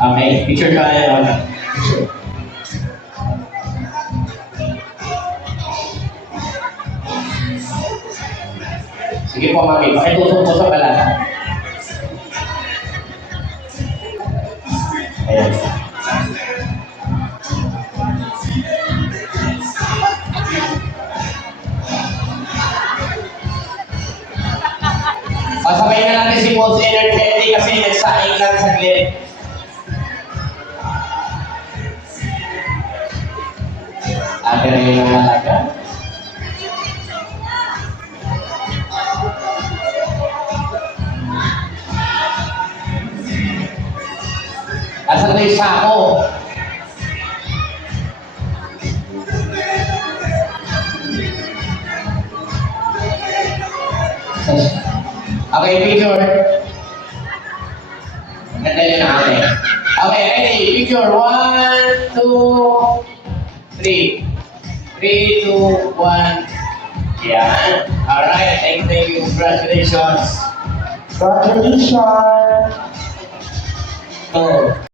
Okay, picture tayo. Sige po, mami. Pakitusok-tusok ka lang. Ayan. Pasabay na natin si Boss Energetic kasi nagsaing lang saglit. Ate na yung nangalaga. Asan na yung sako? Okay, picture. Ganda yun na ate. Okay, ready? Picture. 1, 2, 3. 3, 2, 1. Yan. Alright, thank you. Congratulations. Congratulations! Oh.